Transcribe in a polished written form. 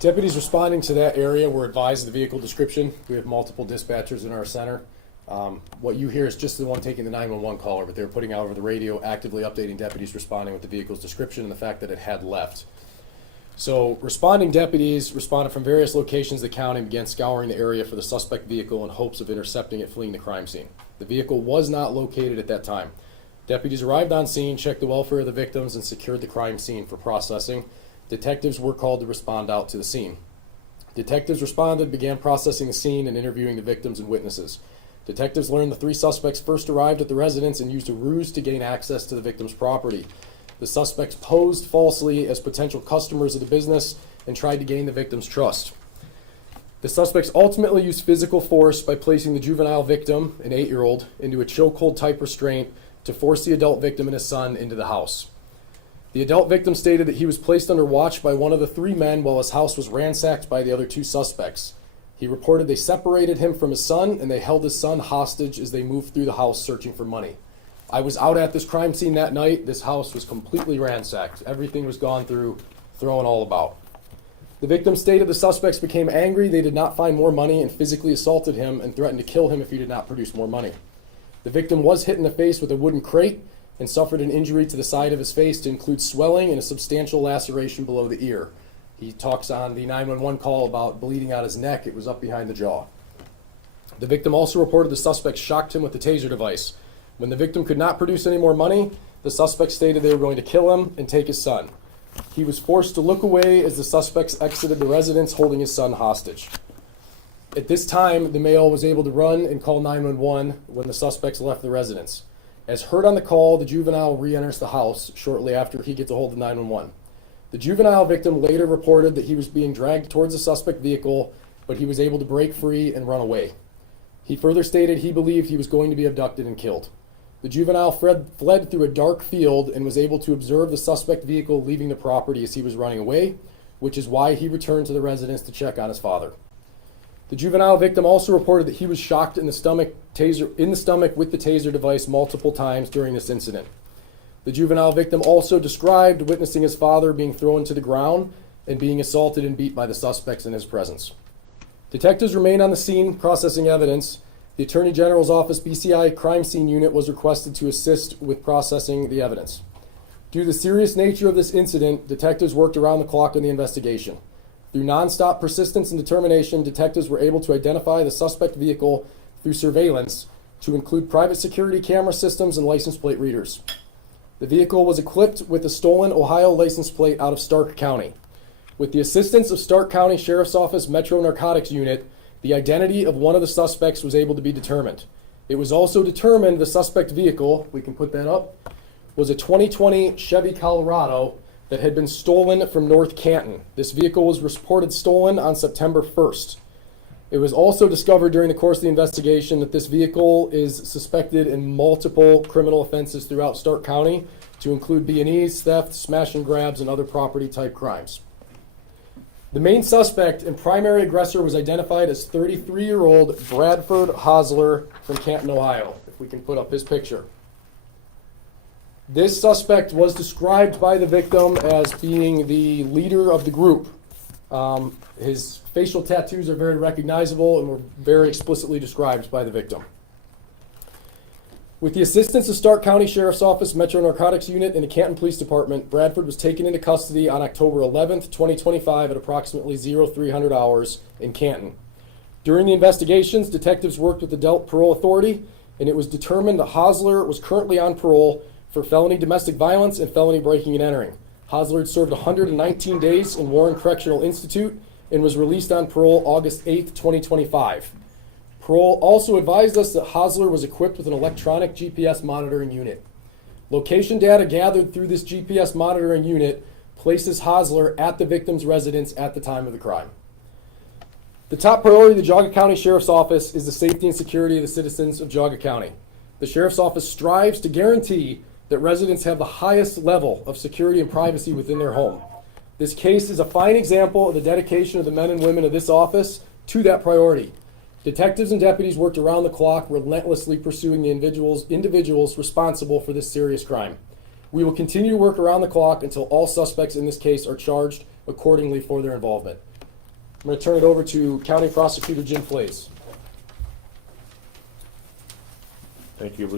Deputies responding to that area were advised of the vehicle description. We have multiple dispatchers in our center. What you hear is just the one taking the 911 caller, but they were putting out over the radio, actively updating deputies responding with the vehicle's description and the fact that it had left. So responding deputies responded from various locations of the county and began scouring the area for the suspect vehicle in hopes of intercepting it fleeing the crime scene. The vehicle was not located at that time. Deputies arrived on scene, checked the welfare of the victims, and secured the crime scene for processing. Detectives were called to respond out to the scene. Detectives responded, began processing the scene and interviewing the victims and witnesses. Detectives learned the three suspects first arrived at the residence and used a ruse to gain access to the victim's property. The suspects posed falsely as potential customers of the business and tried to gain the victim's trust. The suspects ultimately used physical force by placing the juvenile victim, an 8-year-old, into a chokehold type restraint to force the adult victim and his son into the house. The adult victim stated that he was placed under watch by one of the three men while his house was ransacked by the other two suspects. He reported they separated him from his son and they held his son hostage as they moved through the house searching for money. I was out at this crime scene that night. This house was completely ransacked. Everything was gone through, thrown all about. The victim stated the suspects became angry. They did not find more money and physically assaulted him and threatened to kill him if he did not produce more money. The victim was hit in the face with a wooden crate and suffered an injury to the side of his face to include swelling and a substantial laceration below the ear. He talks on the 911 call about bleeding out his neck. It was up behind the jaw. The victim also reported the suspects shocked him with the taser device. When the victim could not produce any more money, the suspects stated they were going to kill him and take his son. He was forced to look away as the suspects exited the residence holding his son hostage. At this time, the male was able to run and call 911 when the suspects left the residence. As heard on the call, the juvenile re-enters the house shortly after he gets a hold of 911. The juvenile victim later reported that he was being dragged towards the suspect vehicle, but he was able to break free and run away. He further stated he believed he was going to be abducted and killed. The juvenile fled through a dark field and was able to observe the suspect vehicle leaving the property as he was running away, which is why he returned to the residence to check on his father. The juvenile victim also reported that he was shocked in the stomach with the taser device multiple times during this incident. The juvenile victim also described witnessing his father being thrown to the ground and being assaulted and beat by the suspects in his presence. Detectives remain on the scene processing evidence. The Attorney General's Office BCI Crime Scene Unit was requested to assist with processing the evidence. Due to the serious nature of this incident, detectives worked around the clock on the investigation. Through nonstop persistence and determination, detectives were able to identify the suspect vehicle through surveillance to include private security camera systems and license plate readers. The vehicle was equipped with a stolen Ohio license plate out of Stark County. With the assistance of Stark County Sheriff's Office Metro Narcotics Unit, the identity of one of the suspects was able to be determined. It was also determined the suspect vehicle, we can put that up, was a 2020 Chevy Colorado that had been stolen from North Canton. This vehicle was reported stolen on September 1st. It was also discovered during the course of the investigation that this vehicle is suspected in multiple criminal offenses throughout Stark County, to include B&Es, theft, smash and grabs, and other property type crimes. The main suspect and primary aggressor was identified as 33-year-old Bradford Hosler from Canton, Ohio. If we can put up his picture. This suspect was described by the victim as being the leader of the group. His facial tattoos are very recognizable and were very explicitly described by the victim. With the assistance of Stark County Sheriff's Office Metro Narcotics Unit and the Canton Police Department, Bradford was taken into custody on October 11th, 2025 at approximately 0300 hours in Canton. During the investigations, detectives worked with the Adult Parole Authority, and it was determined that Hosler was currently on parole for felony domestic violence and felony breaking and entering. Hosler had served 119 days in Warren Correctional Institute and was released on parole August 8th, 2025. Parole also advised us that Hosler was equipped with an electronic GPS monitoring unit. Location data gathered through this GPS monitoring unit places Hosler at the victim's residence at the time of the crime. The top priority of the Geauga County Sheriff's Office is the safety and security of the citizens of Geauga County. The Sheriff's Office strives to guarantee that residents have the highest level of security and privacy within their home. This case is a fine example of the dedication of the men and women of this office to that priority. Detectives and deputies worked around the clock, relentlessly pursuing the individuals responsible for this serious crime. We will continue to work around the clock until all suspects in this case are charged accordingly for their involvement. going to turn it over to County Prosecutor Jim Flace. Thank you.